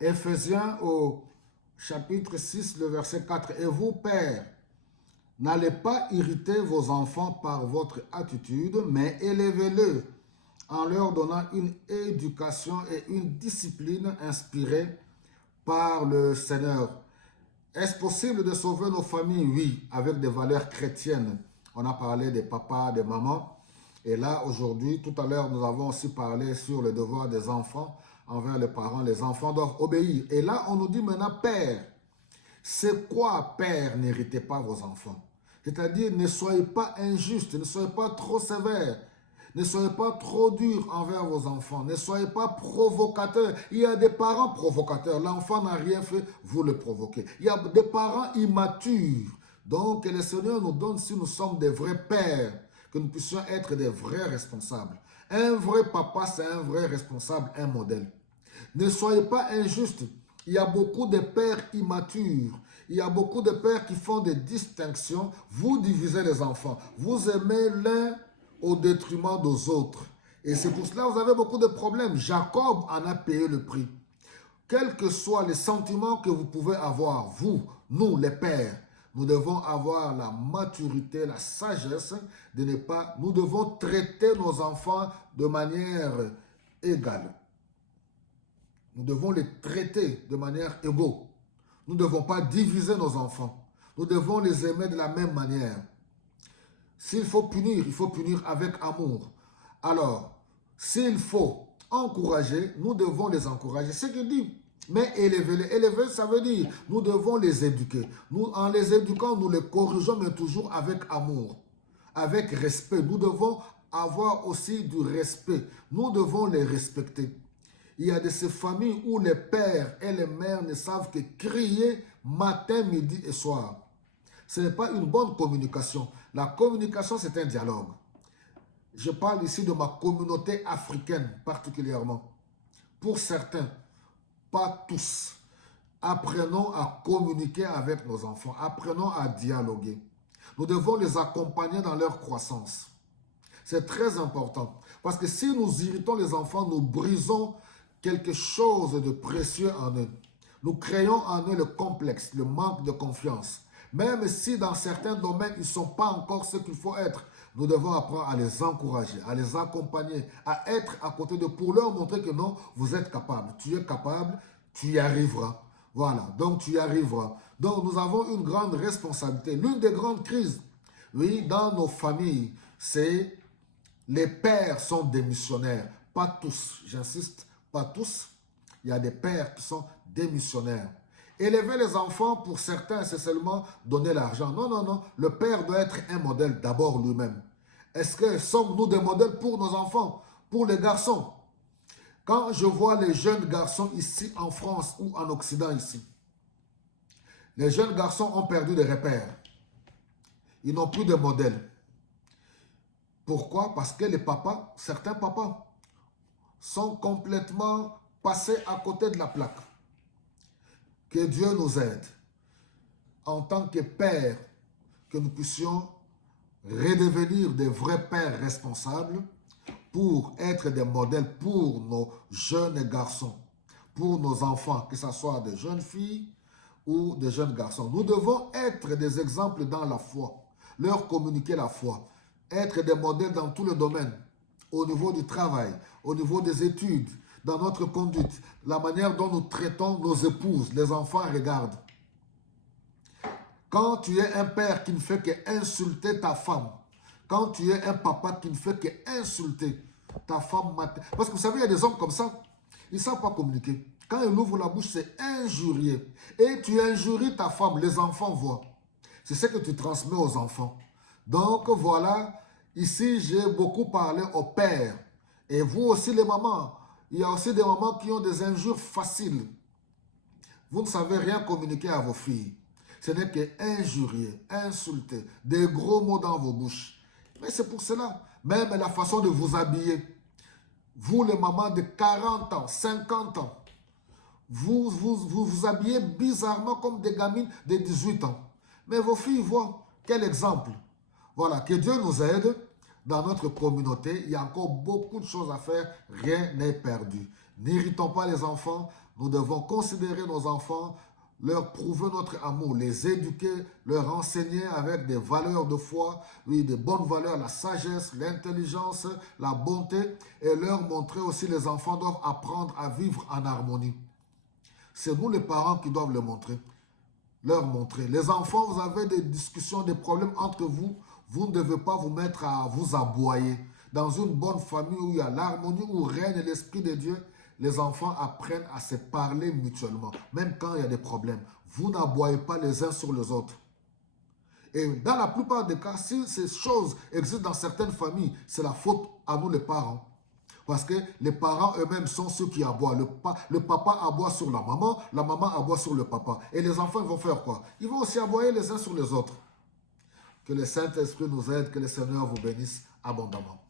Éphésiens au chapitre 6, le verset 4. Et vous, pères, n'allez pas irriter vos enfants par votre attitude, mais élevez-les en leur donnant une éducation et une discipline inspirée par le Seigneur. Est-ce possible de sauver nos familles? Oui, avec des valeurs chrétiennes. On a parlé des papas, des mamans. Et là, aujourd'hui, tout à l'heure, nous avons aussi parlé sur le devoir des enfants envers les parents. Les enfants doivent obéir. Et là, on nous dit maintenant, père, c'est quoi, père, n'héritez pas vos enfants? C'est-à-dire, ne soyez pas injustes, ne soyez pas trop sévères, ne soyez pas trop durs envers vos enfants, ne soyez pas provocateurs. Il y a des parents provocateurs, l'enfant n'a rien fait, vous le provoquez. Il y a des parents immatures. Donc, que le Seigneur nous donne, si nous sommes des vrais pères, que nous puissions être des vrais responsables. Un vrai papa, c'est un vrai responsable, un modèle. Ne soyez pas injustes. Il y a beaucoup de pères immatures. Il y a beaucoup de pères qui font des distinctions. Vous divisez les enfants. Vous aimez l'un au détriment des autres. Et c'est pour cela que vous avez beaucoup de problèmes. Jacob en a payé le prix. Quels que soient les sentiments que vous pouvez avoir, vous, nous, les pères, nous devons avoir la maturité, la sagesse de ne pas... Nous devons traiter nos enfants de manière égale. Nous devons les traiter de manière égale. Nous ne devons pas diviser nos enfants. Nous devons les aimer de la même manière. S'il faut punir, il faut punir avec amour. Alors, s'il faut encourager, nous devons les encourager. C'est ce qu'il dit. Mais élever, élever, ça veut dire, nous devons les éduquer. Nous, en les éduquant, nous les corrigeons, mais toujours avec amour, avec respect. Nous devons avoir aussi du respect. Nous devons les respecter. Il y a de ces familles où les pères et les mères ne savent que crier matin, midi et soir. Ce n'est pas une bonne communication. La communication, c'est un dialogue. Je parle ici de ma communauté africaine particulièrement. Pour certains, pas tous. Apprenons à communiquer avec nos enfants. Apprenons à dialoguer. Nous devons les accompagner dans leur croissance. C'est très important. Parce que si nous irritons les enfants, nous brisons quelque chose de précieux en eux. Nous créons en eux le complexe, le manque de confiance. Même si dans certains domaines, ils ne sont pas encore ce qu'il faut être, nous devons apprendre à les encourager, à les accompagner, à être à côté d'eux pour leur montrer que non, vous êtes capable. Tu es capable, tu y arriveras. Voilà, donc tu y arriveras. Donc nous avons une grande responsabilité. L'une des grandes crises, oui, dans nos familles, c'est les pères sont démissionnaires. Pas tous, j'insiste, pas tous. Il y a des pères qui sont démissionnaires. Élever les enfants, pour certains, c'est seulement donner l'argent. Non, non, non. Le père doit être un modèle d'abord lui-même. Est-ce que sommes-nous des modèles pour nos enfants, pour les garçons? Quand je vois les jeunes garçons ici en France ou en Occident ici, les jeunes garçons ont perdu des repères. Ils n'ont plus de modèles. Pourquoi? Parce que les papas, certains papas, sont complètement passés à côté de la plaque. Que Dieu nous aide, en tant que pères, que nous puissions redevenir des vrais pères responsables pour être des modèles pour nos jeunes garçons, pour nos enfants, que ce soit des jeunes filles ou des jeunes garçons. Nous devons être des exemples dans la foi, leur communiquer la foi, être des modèles dans tout le domaine, au niveau du travail, au niveau des études, dans notre conduite, la manière dont nous traitons nos épouses, les enfants regardent. Quand tu es un père qui ne fait qu'insulter ta femme, quand tu es un papa qui ne fait qu'insulter ta femme, parce que vous savez, il y a des hommes comme ça, ils ne savent pas communiquer. Quand ils ouvrent la bouche, c'est injurier. Et tu injuries ta femme, les enfants voient. C'est ce que tu transmets aux enfants. Donc voilà, ici j'ai beaucoup parlé aux pères. Et vous aussi les mamans, il y a aussi des mamans qui ont des injures faciles. Vous ne savez rien communiquer à vos filles. Ce n'est que injurier, insulter, des gros mots dans vos bouches. Mais c'est pour cela, même la façon de vous habiller. Vous les mamans de 40 ans, 50 ans, vous habillez bizarrement comme des gamines de 18 ans. Mais vos filles voient quel exemple. Voilà, que Dieu nous aide. Dans notre communauté, il y a encore beaucoup de choses à faire. Rien n'est perdu. N'irritons pas les enfants. Nous devons considérer nos enfants, leur prouver notre amour, les éduquer, leur enseigner avec des valeurs de foi, oui, des bonnes valeurs, la sagesse, l'intelligence, la bonté, et leur montrer aussi, les enfants doivent apprendre à vivre en harmonie. C'est nous les parents qui doivent le montrer, leur montrer. Les enfants, vous avez des discussions, des problèmes entre vous, vous ne devez pas vous mettre à vous aboyer. Dans une bonne famille où il y a l'harmonie, où règne l'Esprit de Dieu, les enfants apprennent à se parler mutuellement, même quand il y a des problèmes. Vous n'aboyez pas les uns sur les autres. Et dans la plupart des cas, si ces choses existent dans certaines familles, c'est la faute à nous les parents. Parce que les parents eux-mêmes sont ceux qui aboient. Le papa aboie sur la maman aboie sur le papa. Et les enfants vont faire quoi? Ils vont aussi aboyer les uns sur les autres. Que le Saint-Esprit nous aide, que le Seigneur vous bénisse abondamment.